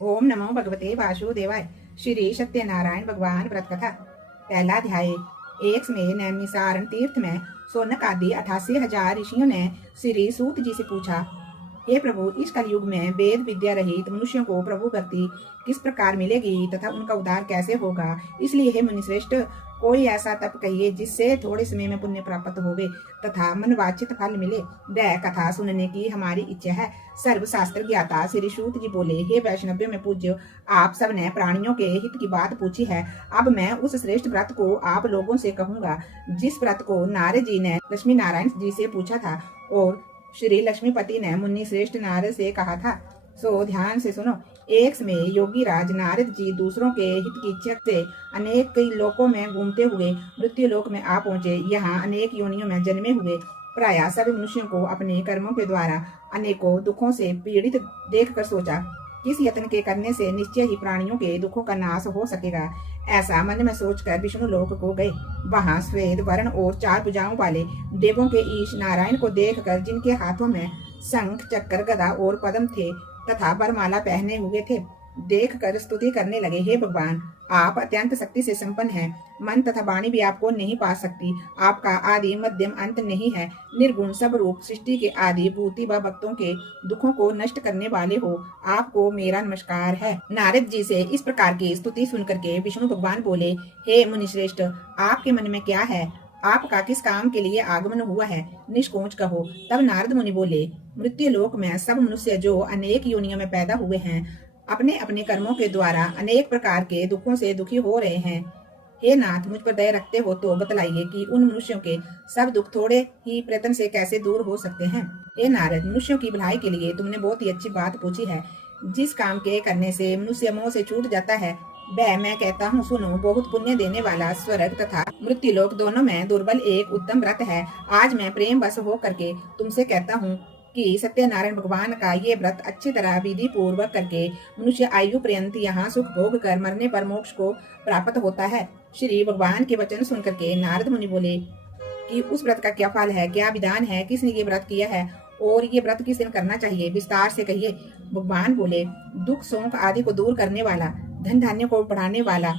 ओम नमो भगवते वासुदेवाय। श्री सत्यनारायण भगवान व्रत कथा। पहला अध्याय। एक समय नैमिसारण तीर्थ में सोनक आदि 88,000 ऋषियों ने श्री सूत जी से पूछा, हे प्रभु, इस कलयुग में वेद विद्या रहित मनुष्यों को प्रभु भक्ति किस प्रकार मिलेगी तथा उनका उद्धार कैसे होगा। इसलिए हे मुनिश्रेष्ठ, कोई ऐसा तप कहिए जिससे थोड़े समय में पुण्य प्राप्त होवे तथा मनवांछित फल मिले। वह कथा सुनने की हमारी इच्छा है। सर्वशास्त्र ज्ञाता श्री सूत जी बोले, हे वैष्णव्यों में पूज्य, आप सब ने प्राणियों के हित की बात पूछी है। अब मैं उस श्रेष्ठ व्रत को आप लोगों से कहूंगा जिस व्रत को नारद जी ने लक्ष्मी नारायण जी से पूछा था और श्री लक्ष्मीपति ने मुनि श्रेष्ठ नारद से कहा था। सो ध्यान से सुनो। एक समय योगी राज नारद जी दूसरों के हित की इच्छा से अनेक कई लोकों में घूमते हुए मृत्यु लोक में आ पहुंचे। यहाँ अनेक योनियों में जन्मे हुए प्रायः सभी मनुष्यों को अपने कर्मों के द्वारा अनेकों दुखों से पीड़ित देखकर सोचा, किस यत्न के करने से निश्चय ही प्राणियों के दुखों का नाश हो सकेगा। ऐसा मन में सोचकर विष्णु लोक को गए। वहां श्वेत वर्ण और 4 भुजाओं वाले देवों के ईश नारायण को देखकर, जिनके हाथों में शंख चक्र गदा और पद्म थे तथा वरमाला पहने हुए थे, देख कर स्तुति करने लगे, हे भगवान, आप अत्यंत शक्ति से संपन्न हैं। मन तथा वाणी भी आपको नहीं पा सकती। आपका आदि मध्यम अंत नहीं है। निर्गुण सब रूप सृष्टि के आदि भूति व भक्तों के दुखों को नष्ट करने वाले हो। आपको मेरा नमस्कार है। नारद जी से इस प्रकार की स्तुति सुनकर के विष्णु भगवान बोले, हे मुनिश्रेष्ठ, आपके मन में क्या है? आपका किस काम के लिए आगमन हुआ है? निष्कोच कहो। तब नारद मुनि बोले, मृत्यु लोक में सब मनुष्य जो अनेक योनियों में पैदा हुए हैं, अपने अपने कर्मों के द्वारा अनेक प्रकार के दुखों से दुखी हो रहे हैं। हे नाथ, मुझ पर दया रखते हो तो बतलाइए कि उन मनुष्यों के सब दुख थोड़े ही प्रयत्न से कैसे दूर हो सकते हैं। हे नारद, मनुष्यों की भलाई के लिए तुमने बहुत ही अच्छी बात पूछी है। जिस काम के करने से मनुष्य मोह से छूट जाता है, वह मैं कहता हूँ सुनो। बहुत पुण्य देने वाला स्वर्ग तथा मृत्यु लोक दोनों में दुर्बल एक उत्तम व्रत है। आज मैं प्रेम वश हो करके तुमसे कहता हूँ कि सत्यनारायण भगवान का ये व्रत अच्छी तरह विधि पूर्वक करके मनुष्य आयु पर्यंत यहाँ सुख भोग कर मरने पर मोक्ष को प्राप्त होता है। श्री भगवान के वचन सुनकर के नारद मुनि बोले कि उस व्रत का क्या फल है, क्या विधान है, किसने ये व्रत किया है और ये व्रत किस दिन करना चाहिए, विस्तार से कहिए। भगवान बोले, दुख शोक आदि को दूर करने वाला, धन धान्य को बढ़ाने वाला,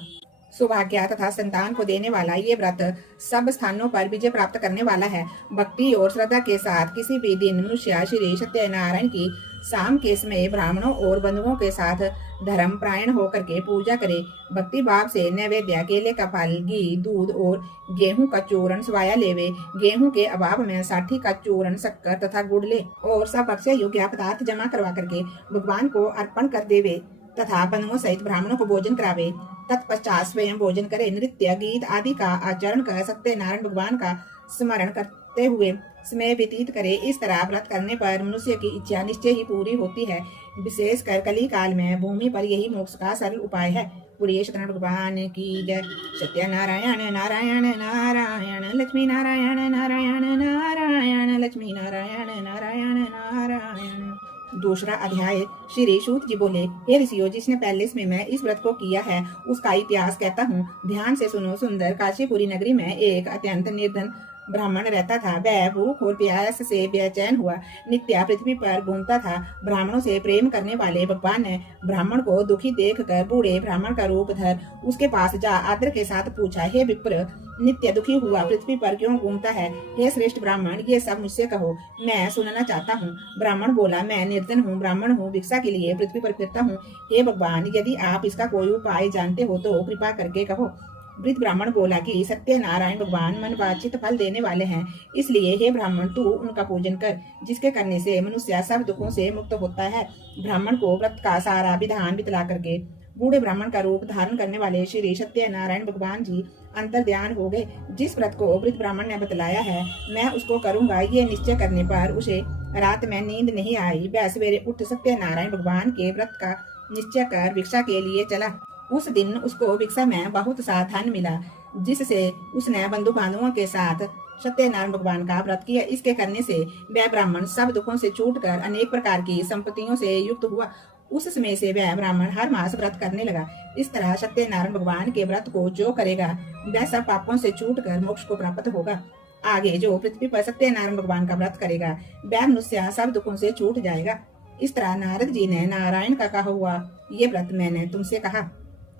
सौभाग्य तथा संतान को देने वाला ये व्रत सब स्थानों पर विजय प्राप्त करने वाला है। भक्ति और श्रद्धा के साथ किसी भी दिन मनुष्य श्री सत्यनारायण की शाम के समय ब्राह्मणों और बंधुओं के साथ धर्म प्रायण होकर के पूजा करे। भक्ति भाव से नैवेद्य, केले का फल, घी, दूध और गेहूं का चूर्ण स्वाया लेवे। गेहूं के अभाव में साठी का चूर्ण, शक्कर तथा गुड़ ले और सब भक्ष्य योग्य पदार्थ जमा करवा करके भगवान को अर्पण कर देवे तथा बंधुओं सहित ब्राह्मणों को भोजन करावे। तत्पश्चात स्वयं भोजन करे। नृत्य गीत आदि का आचरण कर सत्यनारायण भगवान का स्मरण करते हुए समय व्यतीत करे। इस तरह व्रत करने पर मनुष्य की इच्छा निश्चय ही पूरी होती है। विशेषकर कली काल में भूमि पर यही मोक्ष का सरल उपाय है। पूरी सत्यनारायण भगवान की जय। सत्यनारायण नारायण नारायण लक्ष्मी नारायण नारायण नारायण लक्ष्मी नारायण नारायण नारायण। दूसरा अध्याय। श्री सूत जी बोले, हे ऋषियों, जिसने पहले समय में इस व्रत को किया है उसका इतिहास कहता हूँ। ध्यान से सुनो। सुंदर काशीपुरी नगरी में एक अत्यंत निर्धन ब्राह्मण रहता था। वह भूख और प्यास से बेचैन हुआ नित्य पृथ्वी पर घूमता था। ब्राह्मणों से प्रेम करने वाले भगवान ने ब्राह्मण को दुखी देखकर बूढ़े ब्राह्मण का रूप धर उसके पास जा आदर के साथ पूछा, हे विप्र, नित्य दुखी हुआ पृथ्वी पर क्यों घूमता है? हे श्रेष्ठ ब्राह्मण, ये सब मुझसे कहो, मैं सुनना चाहता हूँ। ब्राह्मण बोला, मैं निर्धन हूँ, ब्राह्मण हूँ, भिक्षा के लिए पृथ्वी पर फिरता हूँ। हे भगवान, यदि आप इसका कोई उपाय जानते हो तो कृपा करके कहो। वृद्ध ब्राह्मण बोला कि सत्यनारायण भगवान मनवांछित फल देने वाले हैं, इसलिए हे ब्राह्मण, तू उनका पूजन कर, जिसके करने से मनुष्य सब दुखों से मुक्त होता है। ब्राह्मण को व्रत का सारा विधान बितला करके बूढ़े ब्राह्मण का रूप धारण करने वाले श्री सत्यनारायण भगवान जी अंतर ध्यान हो गए। जिस व्रत को वृद्ध ब्राह्मण ने बतलाया है मैं उसको करूंगा, ये निश्चय करने पर उसे रात में नींद नहीं आई। वह सवेरे उठ सत्यनारायण भगवान के व्रत का निश्चय कर भिक्षा के लिए चला। उस दिन उसको भिक्षा में बहुत सा धन मिला, जिससे उसने बंधु बांधवों के साथ सत्यनारायण भगवान का व्रत किया। इसके करने से वह ब्राह्मण सब दुखों से छूटकर अनेक प्रकार की संपत्तियों से युक्त हुआ। उस समय से वह ब्राह्मण हर मास व्रत करने लगा। इस तरह सत्यनारायण भगवान के व्रत को जो करेगा वह सब पापों से छूटकर मोक्ष को प्राप्त होगा। आगे जो पृथ्वी पर सत्यनारायण भगवान का व्रत करेगा वह मनुष्य सब दुखों से छूट जाएगा। इस तरह नारद जी ने नारायण का कहा हुआ ये व्रत मैंने तुमसे कहा।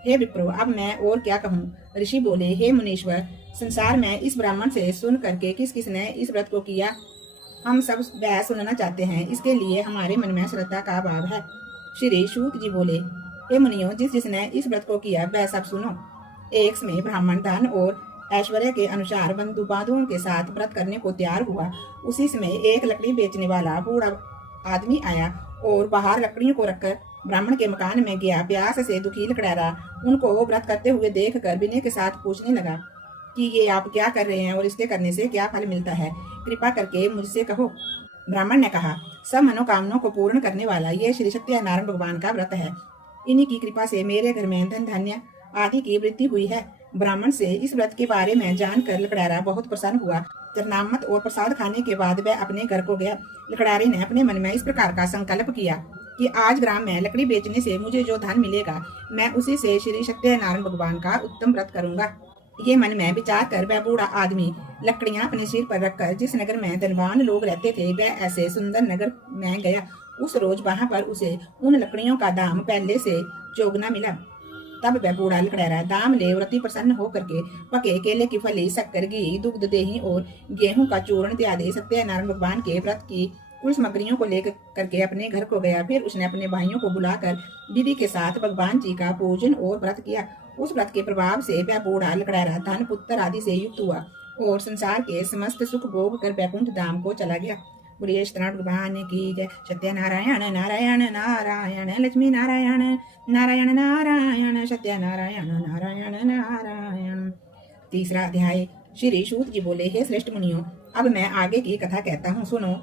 हे विप्रो, अब मैं और क्या कहूँ। ऋषि बोले, हे मुनीश्वर, संसार में इस ब्राह्मण से सुन करके किस किस ने इस व्रत को किया, हम सब वह सुनना चाहते हैं। इसके लिए हमारे मन में श्रद्धा का भाव है। श्री सूत जी बोले, हे मुनियों, जिस जिसने इस व्रत को किया वह सब सुनो। एक समय ब्राह्मण धन और ऐश्वर्य के अनुसार बंधु बांधुओं के साथ व्रत करने को तैयार हुआ। उसी समय एक लकड़ी बेचने वाला बूढ़ा आदमी आया और बाहर लकड़ियों को रखकर ब्राह्मण के मकान में गया। प्यास से दुखी लकड़ैरा उनको व्रत करते हुए देख कर विनय के साथ पूछने लगा कि ये आप क्या कर रहे हैं और इसके करने से क्या फल मिलता है, कृपा करके मुझसे कहो। ब्राह्मण ने कहा, सब मनोकामनाओं को पूर्ण करने वाला ये श्री सत्यनारायण भगवान का व्रत है। इन्हीं की कृपा से मेरे घर में धन धान्य आदि की वृद्धि हुई है। ब्राह्मण से इस व्रत के बारे में जानकर लकड़ारा बहुत प्रसन्न हुआ। चरनामत और प्रसाद खाने के बाद वह अपने घर को गया। लकड़ारे ने अपने मन में इस प्रकार का संकल्प किया कि आज ग्राम में लकड़ी बेचने से मुझे जो धन मिलेगा, मैं उसी से श्री सत्यनारायण भगवान का उत्तम व्रत करूंगा। ये मन में विचार कर वह बूढ़ा आदमी लकड़ियां अपने सिर पर रखकर जिस नगर में धनवान लोग रहते थे, वह ऐसे सुंदर नगर में गया। उस रोज वहां पर उसे उन लकड़ियों का दाम पहले से चौगुना मिला। तब वह बूढ़ा लकड़ैरा दाम ले व्रती प्रसन्न होकर के पके केले की फली, शक्कर, घी, दुग्ध, दही और गेहूं का चूर्ण इत्यादि सत्यनारायण भगवान के व्रत की कुल सामग्रियों को लेकर करके अपने घर को गया। फिर उसने अपने भाइयों को बुलाकर विधि के साथ भगवान जी का पूजन और व्रत किया। उस व्रत के प्रभाव से वह बूढ़ा लकड़ैरा धन पुत्र आदि से युक्त हुआ और संसार के समस्त सुख भोग कर वैकुंठ धाम को चला गया। बोलिए सत्यनारायण भगवान की जय। सत्यनारायण नारायण नारायण लक्ष्मी नारायण नारायण नारायण सत्यनारायण नारायण नारायण। तीसरा अध्याय। श्री सूत जी बोले, हे श्रेष्ठ मुनियों, अब मैं आगे की कथा कहता हूँ, सुनो।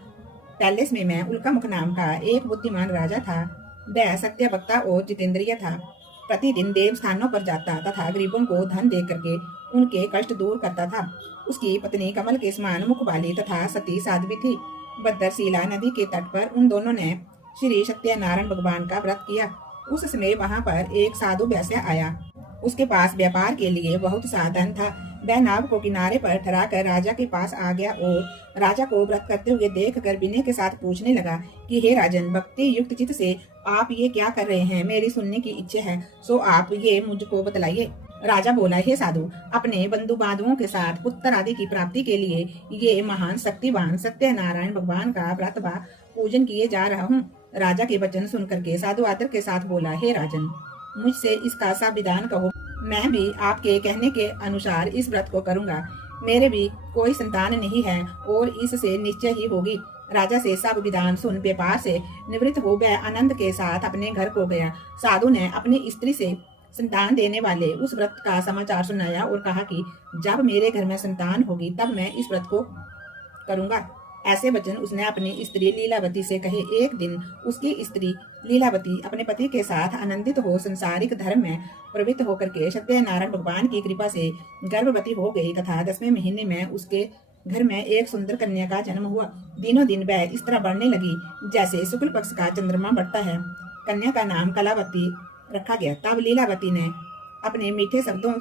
पहले समय में उल्कामुख नाम का एक बुद्धिमान राजा था। वह सत्य वक्ता और जितेंद्रिय था। प्रतिदिन देव स्थानों पर जाता तथा गरीबों को धन दे करके उनके कष्ट दूर करता था। उसकी पत्नी कमल के समान मुख वाली तथा सती साध्वी थी। भद्रशिला नदी के तट पर उन दोनों ने श्री सत्यनारायण भगवान का व्रत किया। उस समय वहां पर एक साधु वैश्य आया। उसके पास व्यापार के लिए बहुत सा धन था। वह नाव को किनारे पर ठहरा कर राजा के पास आ गया और राजा को व्रत करते हुए देख कर विनय के साथ पूछने लगा कि हे राजन, भक्ति युक्त चित्त से आप ये क्या कर रहे हैं, मेरी सुनने की इच्छा है, सो आप ये मुझको बतलाइए। राजा बोला, हे साधु, अपने बंधु बांधुओं के साथ पुत्र आदि की प्राप्ति के लिए ये महान शक्तिवान सत्यनारायण भगवान का व्रत व पूजन किए जा रहा हूँ। राजा के वचन सुनकर के साधु आदर के साथ बोला, हे राजन, मुझसे इसका सा विधान कहो, मैं भी आपके कहने के अनुसार इस व्रत को करूंगा। मेरे भी कोई संतान नहीं है और इससे निश्चय ही होगी। राजा से सब विधान सुन व्यापार से निवृत्त हो वह आनंद के साथ अपने घर को गया। साधु ने अपनी स्त्री से संतान देने वाले उस व्रत का समाचार सुनाया और कहा कि जब मेरे घर में संतान होगी तब मैं इस व्रत को करूंगा। ऐसे वचन उसने अपनी स्त्री लीलावती से कहे। एक दिन उसकी स्त्री लीलावती अपने पति के साथ आनंदित हो संसारिक धर्म में प्रवृत्त होकर के सत्यनारायण भगवान की कृपा से गर्भवती हो गई तथा 10वें महीने में उसके घर में एक सुंदर कन्या का जन्म हुआ। दिनों दिन वह इस तरह बढ़ने लगी जैसे शुक्ल पक्ष का चंद्रमा बढ़ता है। कन्या का नाम कलावती रखा गया। तब लीलावती ने अपने मीठे शब्दों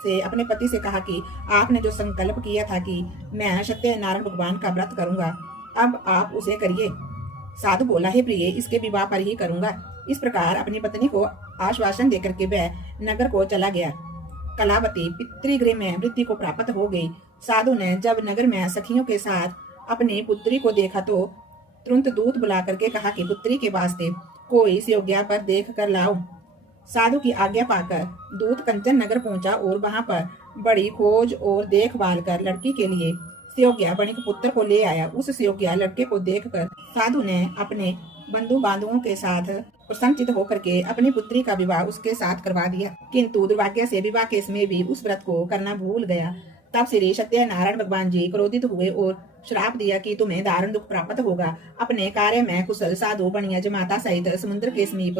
से अपने पति से कहा कि आपने जो संकल्प किया था कि मैं सत्यनारायण भगवान का व्रत करूंगा, अब आप उसे करिए। साधु बोला, हे प्रिय, इसके विवाह पर ही करूंगा। इस प्रकार अपनी पत्नी को आश्वासन देकर के वह नगर को चला गया। कलावती पितृगृह में वृद्धि को प्राप्त हो गई। साधु ने जब नगर में सखियों के साथ अपनी पुत्री को देखा तो तुरंत दूत बुला करके कहा कि पुत्री के वास्ते कोई सुयोग्या पर देख कर लाओ। साधु की आज्ञा पाकर दूत कंचन नगर पहुंचा और वहां पर बड़ी खोज और देखभाल कर लड़की के लिए सुयोग्या बणिक पुत्र को ले आया। उस सुयोग्या लड़के को देखकर साधु ने अपने बंधु बांधुओं के साथ प्रसन्नचित होकर के अपनी पुत्री का विवाह उसके साथ करवा दिया। किंतु दुर्भाग्य से विवाह के समय भी उस व्रत को करना भूल गया। तब श्री सत्यनारायण भगवान जी क्रोधित हुए और श्राप दिया कि तुम्हें दारुण दुख प्राप्त होगा। अपने कार्य में कुशल साधु बनिया जमाता सहित समुद्र के समीप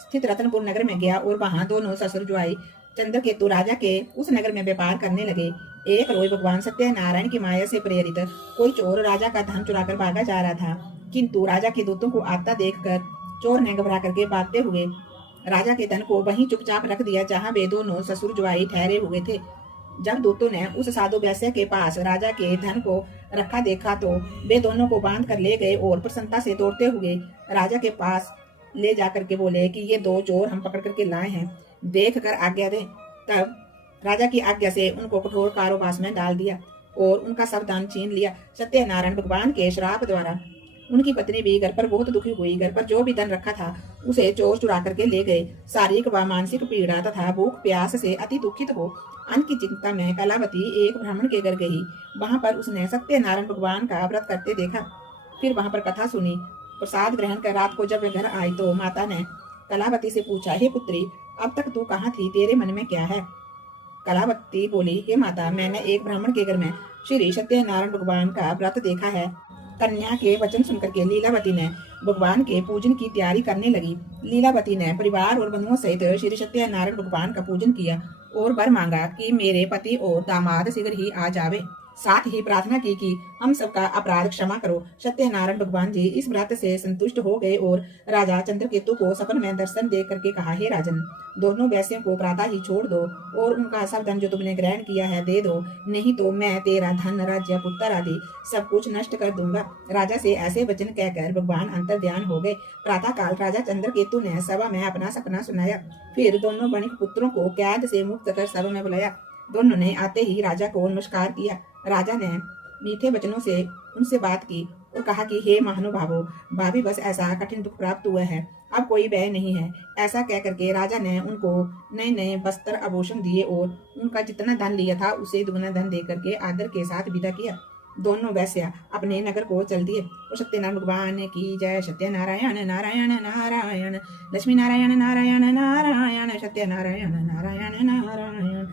स्थित रतनपुर नगर में गया और वहां दोनों ससुर जुआई चंद्रकेतु राजा के उस नगर में व्यापार करने लगे। एक रोज भगवान सत्यनारायण की माया से प्रेरित कोई चोर राजा का धन चुराकर भागा जा रहा था, किंतु राजा के दूतों को आता देखकर चोर ने घबरा करके भागते हुए राजा के धन को वहीं चुपचाप रख दिया जहाँ वे दोनों ससुर जुआई ठहरे हुए थे। जब दूतों ने उस साधु वैश्य के पास राजा के धन को रखा देखा तो वे दोनों को बांध कर ले गए और प्रसन्नता से दौड़ते हुए राजा के पास ले जाकर के बोले कि ये दो चोर हम पकड़ करके लाए हैं, देख कर आज्ञा दे। तब राजा की आज्ञा से उनको कठोर कारावास में डाल दिया और उनका सब धन छीन लिया। सत्यनारायण भगवान के श्राप द्वारा उनकी पत्नी भी घर पर बहुत दुखी हुई। घर पर जो भी धन रखा था उसे चोर चुरा करके ले गए। शारीरिक व मानसिक पीड़ा तथा भूख प्यास से अति दुखित हो अन्न की चिंता में कलावती एक ब्राह्मण के घर गई। वहां पर उसने सत्यनारायण भगवान का व्रत करते देखा। फिर वहां पर कथा सुनी। प्रसाद ग्रहण कर रात को जब वे घर आई तो माता ने कलावती से पूछा, हे पुत्री, अब तक तू कहाँ थी, तेरे मन में क्या है? कलावती बोली, हे माता, मैंने एक ब्राह्मण के घर में श्री सत्यनारायण भगवान का व्रत देखा है। कन्या के वचन सुनकर के लीलावती ने भगवान के पूजन की तैयारी करने लगी। लीलावती ने परिवार और बंधुओं सहित श्री सत्यनारायण भगवान का पूजन किया और वर मांगा कि मेरे पति और दामाद शीघ्र ही आ जावे। साथ ही प्रार्थना की कि हम सबका अपराध क्षमा करो। सत्यनारायण भगवान जी इस व्रत से संतुष्ट हो गए और राजा चंद्रकेतु को सपन में दर्शन दे करके कहा, हे राजन, दोनों वैश्यों को प्रातः ही छोड़ दो और उनका सब धन जो तुमने ग्रहण किया है दे दो, नहीं तो मैं तेरा धन, राज्य, पुत्र आदि सब कुछ नष्ट कर दूंगा। राजा से ऐसे वचन कहकर भगवान अंतर्ध्यान हो गए। प्रातः काल राजा चंद्रकेतु ने सभा में अपना सपना सुनाया। फिर दोनों बणिक पुत्रों को कैद से मुक्त कर सभा में बुलाया। दोनों ने आते ही राजा को नमस्कार किया। राजा ने मीठे वचनों से उनसे बात की और कहा कि हे महानुभावो, भाभी बस ऐसा कठिन दुख प्राप्त हुआ है, अब कोई व्यय नहीं है। ऐसा कह करके राजा ने उनको नए नए वस्त्र आभूषण दिए और उनका जितना धन लिया था उसे दुगना धन दे करके आदर के साथ विदा किया। दोनों वैश्य अपने नगर को चल दिए। और सत्यनारायण भगवान की जय। सत्यनारायण नारायण नारायण, लक्ष्मी नारायण नारायण नारायण, सत्यनारायण नारायण नारायण।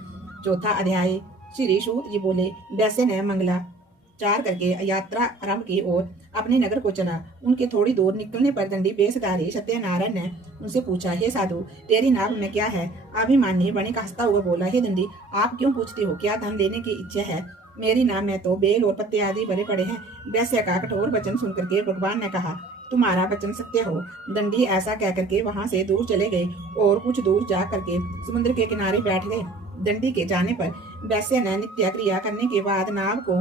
चौथा अध्याय। श्री सूत जी बोले, वैश्य ने मंगलाचार करके यात्रा आरंभ की और अपने नगर को चला। उनके थोड़ी दूर निकलने पर दंडी वेशधारी सत्यनारायण ने उनसे पूछा, हे साधु, तेरी नाभ में क्या है? अभिमानी बणिक हंसता हुआ बोला, हे दंडी, आप क्यों पूछते हो? क्या धन लेने की इच्छा है? मेरी नाभ में तो बेल और पत्ते आदि भरे पड़े हैं। वैश्य का कठोर वचन सुनकर के भगवान ने कहा, तुम्हारा वचन सत्य हो। दंडी ऐसा कह करके वहां से दूर चले गए और कुछ दूर जा करके समुद्र के किनारे बैठ गए। दंडी के जाने पर वैश्य ने नित्य क्रिया करने के बाद नाव को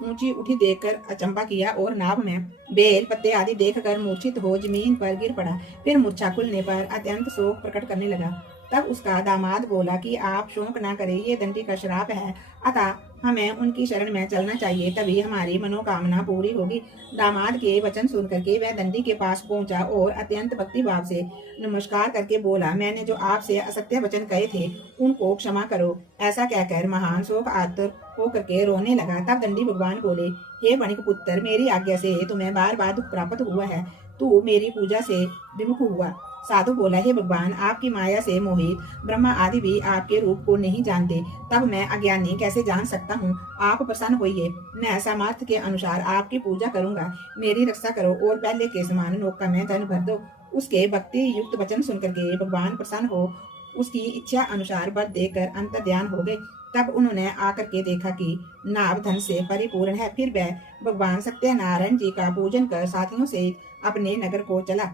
ऊंची उठी देखकर अचंबा किया और नाव में बेल पत्ते आदि देखकर मूर्छित हो जमीन पर गिर पड़ा। फिर मूर्छा खुलने पर अत्यंत शोक प्रकट करने लगा। तब उसका दामाद बोला कि आप शोक ना करें, ये दंडी का श्राप है, अतः हमें उनकी शरण में चलना चाहिए, तभी हमारी मनोकामना पूरी होगी। दामाद के वचन सुन करके वह दंडी के पास पहुंचा और अत्यंत भक्ति भाव से नमस्कार करके बोला, मैंने जो आपसे असत्य वचन कहे थे उनको क्षमा करो। ऐसा कहकर महान शोक आतुर होकर के रोने लगा। तब दंडी भगवान बोले, हे बणिक पुत्र, मेरी आज्ञा से तुम्हें बार बार दुख प्राप्त हुआ है, तू मेरी पूजा से विमुख हुआ। साधु बोला, हे भगवान, आपकी माया से मोहित ब्रह्मा आदि भी आपके रूप को नहीं जानते, तब मैं अज्ञानी कैसे जान सकता हूँ? आप प्रसन्न होइए, मैं सामर्थ्य के अनुसार आपकी पूजा करूंगा। मेरी रक्षा करो और पहले के समान नौका में धन भर दो। उसके भक्ति युक्त वचन सुनकर के भगवान प्रसन्न हो उसकी इच्छा अनुसार वर देकर अंतर्ध्यान हो गए। तब उन्होंने आकर के देखा कि नाभ धन से परिपूर्ण है। फिर वह भगवान सत्यनारायण जी का पूजन कर साथियों से अपने नगर को चला।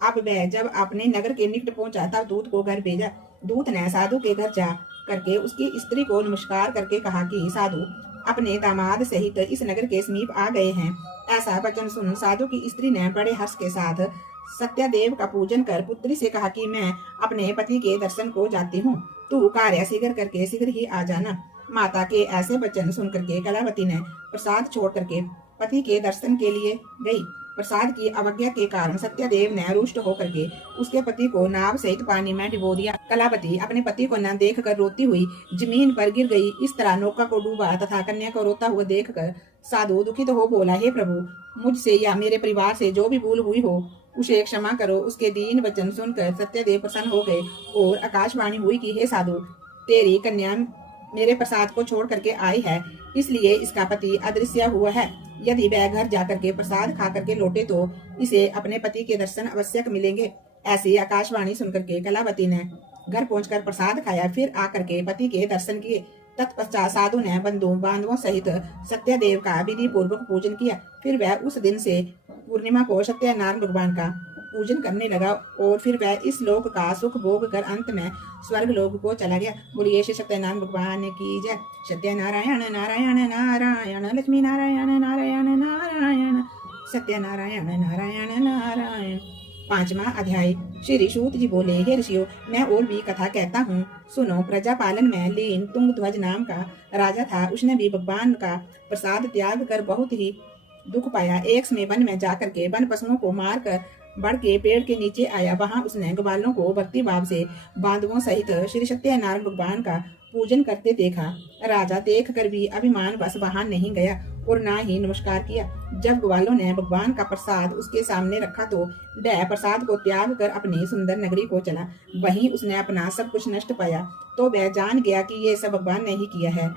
अब वह जब अपने नगर के निकट पहुंचा तब दूत को घर भेजा। दूत ने साधु के घर जा करके उसकी स्त्री को नमस्कार करके कहा कि साधु अपने दामाद सहित इस नगर के समीप आ गए हैं। ऐसा वचन सुन साधु की स्त्री ने बड़े हर्ष के साथ सत्यदेव का पूजन कर पुत्री से कहा कि मैं अपने पति के दर्शन को जाती हूँ, तू कार्य शीघ्र करके शीघ्र ही आ जाना। माता के ऐसे वचन सुन करके कलावती ने प्रसाद छोड़ करके पति के दर्शन के लिए गई। प्रसाद की अवज्ञा के कारण सत्यदेव ने रुष्ट होकर के उसके पति को नाव सहित पानी में डुबो दिया। कलावती अपने पति को न देख कर रोती हुई जमीन पर गिर गई। इस तरह नौका को डूबा तथा कन्या को रोता हुआ देख कर साधु दुखित हो बोला, हे प्रभु, मुझसे या मेरे परिवार से जो भी भूल हुई हो उसे क्षमा करो। उसके दीन वचन सुनकर सत्यदेव प्रसन्न हो गए और आकाशवाणी हुई कि हे साधु, तेरी कन्या मेरे प्रसाद को छोड़ करके आई है, इसलिए इसका पति अदृश्य हुआ है। यदि वह घर जाकर के प्रसाद खा करके लौटे तो इसे अपने पति के दर्शन अवश्य मिलेंगे। ऐसी आकाशवाणी सुनकर के कलावती ने घर पहुंचकर प्रसाद खाया, फिर आकर के पति के दर्शन किए। तत्पश्चात साधु ने बंधु बांधवों सहित सत्यदेव का विधि पूर्वक पूजन किया। फिर वह उस दिन से पूर्णिमा को सत्यनारायण भगवान का पूजन करने लगा और फिर वह इस लोक का सुख भोग कर अंत में स्वर्ग लोक को चला गया। बोलिए श्री सत्यनारायण भगवान की जय। सत्यनारायण नारायण नारायण लक्ष्मी नारायण नारायण नारायण सत्यनारायण नारायण नारायण। 5वां अध्याय। श्री सूत जी बोले, हे ऋषियों, मैं और भी कथा कहता हूँ, सुनो। प्रजा पालन में लीन तुंगध्वज नाम का राजा था। उसने भी भगवान का प्रसाद त्याग कर बहुत ही दुख पाया। एक समय वन में जाकर के वन पशुओं को मार कर बढ़ के पेड़ के नीचे आया। वहां उसने ग्वालों को भक्ति भाव से बांधवों सहित श्री सत्यनारायण भगवान का पूजन करते देखा। राजा देख कर भी अभिमान बस वहां नहीं गया और ना ही नमस्कार किया। जब ग्वालों ने भगवान का प्रसाद उसके सामने रखा तो वह प्रसाद को त्याग कर अपनी सुंदर नगरी को चला। वहीं उसने अपना सब कुछ नष्ट पाया तो वह जान गया कि ये सब भगवान ने ही किया है।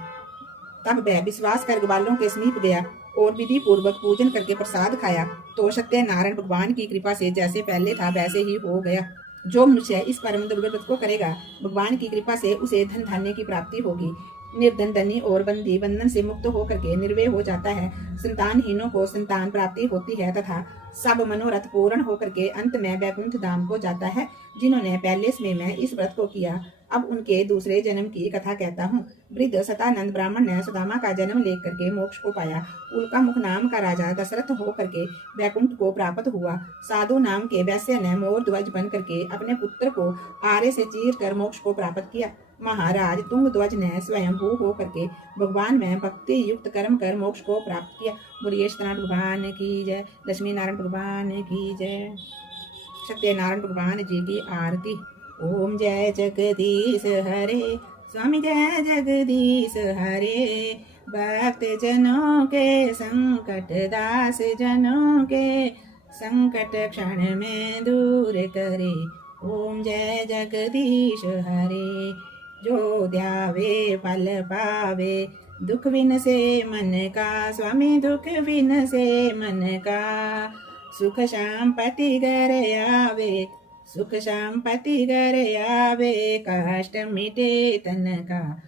तब वह विश्वास कर ग्वालों के समीप गया और विधि पूर्वक पूजन करके प्रसाद खाया तो सत्यनारायण भगवान की कृपा से जैसे पहले था वैसे ही हो गया। जो मनुष्य इस परम दुर्लभ व्रत को करेगा, भगवान की कृपा से उसे धन धान्य की प्राप्ति होगी। निर्धन धनी और बंदी बंधन से मुक्त होकर के निर्भय हो जाता है। संतानहीनों को संतान प्राप्ति होती है तथा सब मनोरथ पूर्ण होकर के अंत में वैकुंठ धाम को जाता है। जिन्होंने पहले समय में इस व्रत को किया, अब उनके दूसरे जन्म की कथा कहता हूँ। वृद्ध सतानंद ब्राह्मण ने सुदामा का जन्म लेकर के मोक्ष को पाया। उल्का मुख नाम का राजा दशरथ होकर के वैकुंठ को प्राप्त हुआ। साधु नाम के वैश्य ने मोर ध्वज बन करके अपने पुत्र को आरे से चीर कर मोक्ष को प्राप्त किया। महाराज तुंगध्वज ने स्वयं भू होकर के भगवान में भक्ति युक्त कर्म कर मोक्ष को प्राप्त किया। बोलिए सत्यनारायण भगवान की जय। लक्ष्मी नारायण भगवान की जय। सत्यनारायण भगवान जी की आरती। ओम जय जगदीश हरे, स्वामी जय जगदीश हरे। भक्त जनों के संकट, दास जनों के संकट क्षण में दूर करे। ओम जय जगदीश हरे। जो ध्यावे फल पावे, दुख विन से मन का, स्वामी दुख विन से मन का। सुख शांपति घर आवे, सुख शांपति घर आवे, कष्ट मिटे तन का।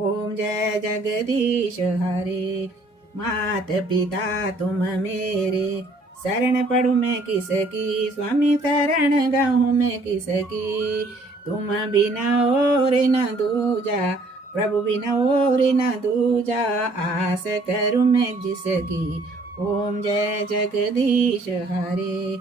ओम जय जगदीश हरे। मात पिता तुम मेरे, शरण पढ़ू मैं किसकी, स्वामी शरण गाऊं मैं किसकी। तुम बिना और न दूजा, प्रभु बिना और न दूजा, आस करूं मैं जिसकी। ओम जय जगदीश हरे।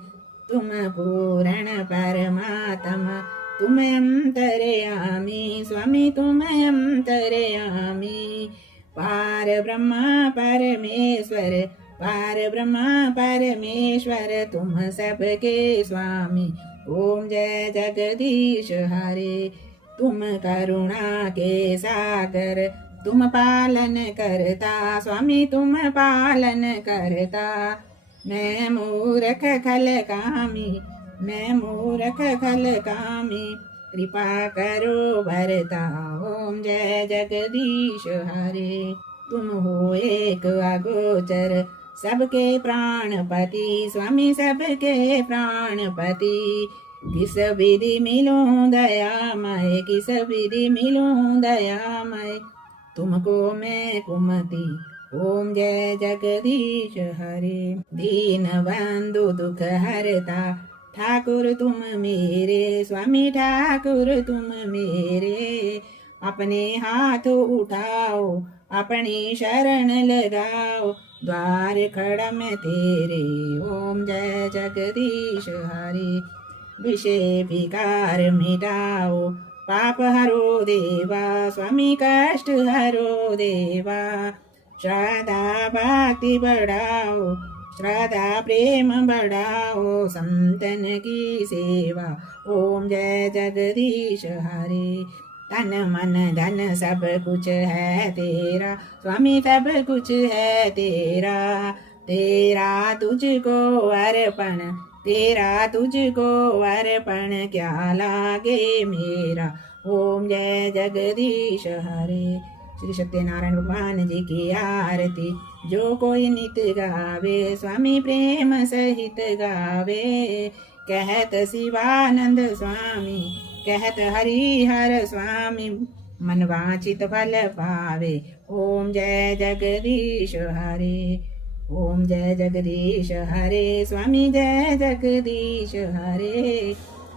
तुम पूर्ण परमात्मा, तुम अंतर्यामी, स्वामी तुम अंतर्यामी। पार ब्रह्मा परमेश्वर, पार ब्रह्मा परमेश्वर, तुम सबके स्वामी। ओम जय जगदीश हरे। तुम करुणा के सागर, तुम पालन करता, स्वामी तुम पालन करता। मैं मूर्ख खल कामी, मैं मूर्ख खल कामी, कृपा करो भरता। ओम जय जगदीश हरे। तुम हो एक अगोचर, सबके प्राणपति, स्वामी सबके प्राणपति। किस विधि मिलूं दयामय, किस विधि मिलूं दयामय, तुमको मैं कुमति। ओम जय जगदीश हरे। दीन बंधु दुख हरता, ठाकुर तुम मेरे, स्वामी ठाकुर तुम मेरे। अपने हाथ उठाओ, अपनी शरण लगाओ, द्वार खड़ा मैं तेरे। ओम जय जगदीश हरे। विषय विकार मिटाओ, पाप हरो देवा, स्वामी कष्ट हरो देवा। श्रद्धा भक्ति बढ़ाओ, श्रद्धा प्रेम बढ़ाओ, संतन की सेवा। ओम जय जगदीश हरे। तन मन धन सब कुछ है तेरा, स्वामी सब कुछ है तेरा। तेरा तुझको अर्पण, तेरा तुझको अर्पण, क्या लागे मेरा। ओम जय जगदीश हरे। श्री सत्यनारायण भगवान जी की आरती। जो कोई नित गावे, स्वामी प्रेम सहित गावे। कहत शिवानंद स्वामी, कहत हरिहर स्वामी, मन वांछित फल पावे। ओम जय जगदीश हरे। ओम जय जगदीश हरे स्वामी जय जगदीश हरे।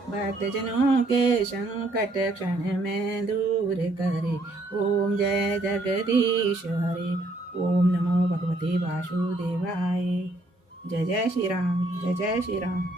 भक्तजनों के संकट क्षण में दूर करे। ओम जय जगदीश हरे। ओम नमो भगवते वासुदेवाय। जय जय श्री राम, जय जय श्री राम।